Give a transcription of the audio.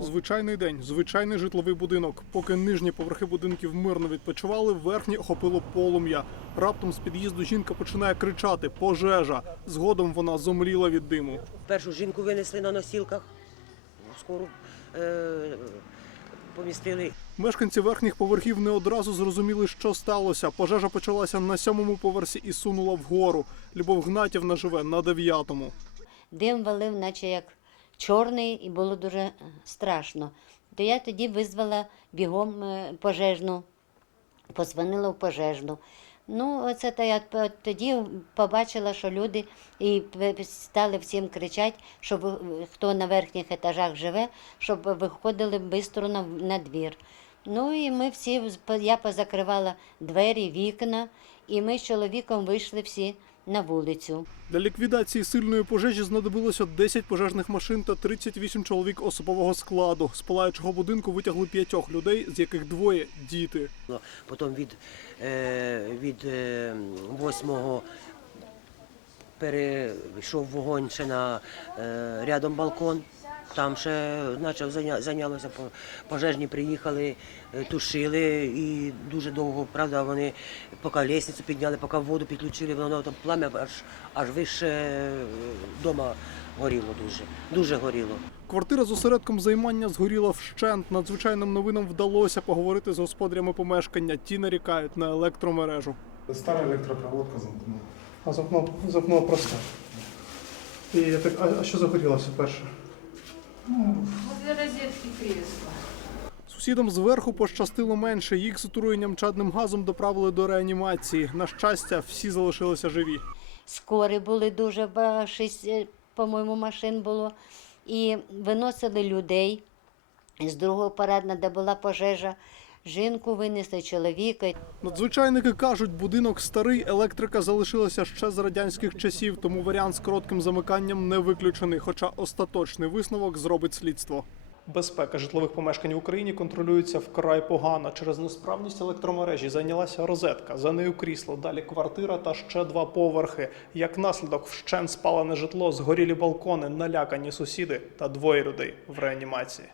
Звичайний день, звичайний житловий будинок. Поки нижні поверхи будинків мирно відпочивали, верхні охопило полум'я. Раптом з під'їзду жінка починає кричати Пожежа. Згодом вона зомліла від диму. Першу жінку винесли на носілках, скоро е, помістили. Мешканці верхніх поверхів не одразу зрозуміли, що сталося. Пожежа почалася на сьомому поверсі і сунула вгору. Любов Гнатівна живе на дев'ятому. Дим валив, наче як чорний, і було дуже е, страшно. То я тоді визвала бігом е, пожежну, позвонила в пожежну. Ну, оце то я тоді побачила, що люди і стали всім кричати, щоб хто на верхніх етажах живе, щоб виходили швидко на, на двір. Ну і ми всі, я позакривала двері, вікна, і ми з чоловіком вийшли всі на вулицю. Для ліквідації сильної пожежі знадобилося 10 пожежних машин та 38 чоловік особового складу. З палаючого будинку витягли п'ятьох людей, з яких двоє діти. Потім від, е, від е, восьмого перейшов вогонь ще на е, рядом балкон. Там ще почав зайня- зайнялося, пожежні приїхали, е, тушили і дуже довго, правда, вони поки лісницю підняли, поки воду підключили, воно там плам'я аж, аж вище вдома горіло дуже, дуже горіло. Квартира з осередком займання згоріла вщент. Надзвичайним новинам вдалося поговорити з господарями помешкання. Ті нарікають на електромережу. Стара електропроводка замкнула. А з окно, з. І я так, а, а що загорілося перше? Возле розетки кресла. Сусідам зверху пощастило менше. Їх з отруєнням чадним газом доправили до реанімації. На щастя, всі залишилися живі. Скорі були дуже багато, шість, е, по-моєму, машин було. І виносили людей з другого парадна, де була пожежа. Жінку винесли, чоловіка. Надзвичайники кажуть, будинок старий, електрика залишилася ще з радянських часів, тому варіант з коротким замиканням не виключений. Хоча остаточний висновок зробить слідство. Безпека житлових помешкань в Україні контролюється вкрай погано. Через несправність електромережі зайнялася розетка, за нею крісло, далі квартира та ще два поверхи. Як наслідок, вщент спалене житло, згорілі балкони, налякані сусіди та двоє людей в реанімації.